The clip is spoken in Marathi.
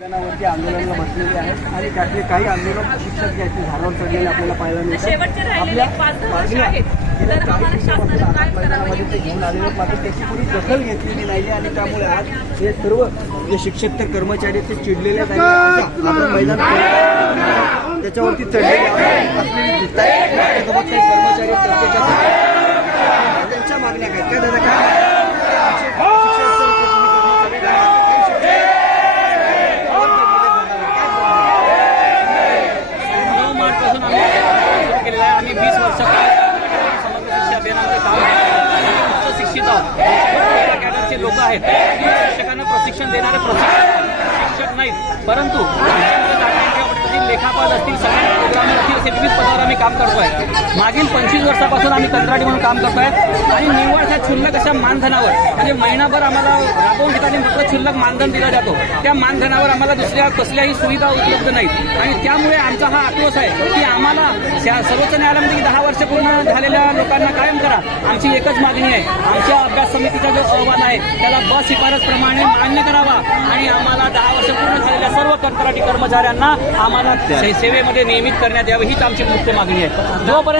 मैदानावरती आंदोलनाला बसलेले आहेत आणि त्यातले काही आंदोलक शिक्षक जे आहेत ते झाडावर चढलेले आपल्याला पाहायला मिळतात. आपल्या मागण्या गेल्या 40 दिवसापासून मैदानामध्ये ते घेऊन आलेले आहेत, मात्र त्याची कोणी दखल घेतलेली नाही आणि त्यामुळे आज हे सर्व जे शिक्षक तर कर्मचारी ते चिडलेले आहेत आणि आपण मैदान त्याच्यावरती चढलेले असलेले दिसत आहेत. त्यासोबत काही कर्मचारी त्यांच्या मागण्या काय काय दादा काय आम्ही 20 वर्षापासून समग्र शिक्षा अभियानामध्ये काम करतो. उच्च शिक्षित आहोत, कॅडरचे लोक आहेत, शिक्षकांना प्रशिक्षण देणारे शिक्षक नाहीत, परंतु लेखापाल असतील, सगळे प्रोग्रामर असतील, असे विविध पदावर आम्ही काम करतोय. मागील 25 वर्षापासून आम्ही कंत्राटी म्हणून काम करतोय आणि निव्वळ क्षुल्लक अशा मानधनावर म्हणजे महिनाभर आम्हाला राबवून घेताना फक्त क्षुल्लक मानधन दिला जातो. त्या मानधनावर आम्हाला दुसऱ्या कसल्याही सुविधा उपलब्ध नाहीत आणि त्यामुळे आमचा हा आक्रोश आहे की आम्हाला सर्वोच्च न्यायालयामध्ये 10 वर्ष पूर्ण झालेल्या लोकांना कायम करा. आमची एकच मागणी आहे, आमच्या अभ्यास समितीचा जो अहवाल आहे त्याला ब शिफारसप्रमाणे मान्य करावा आणि आम्हाला 10 वर्ष पूर्ण झालेल्या सर्व कंत्राटी कर्मचाऱ्यांना आम्हाला सेवेमध्ये नियमित करण्यात यावे हीच आमची मुख्य मागणी आहे. जोपर्यंत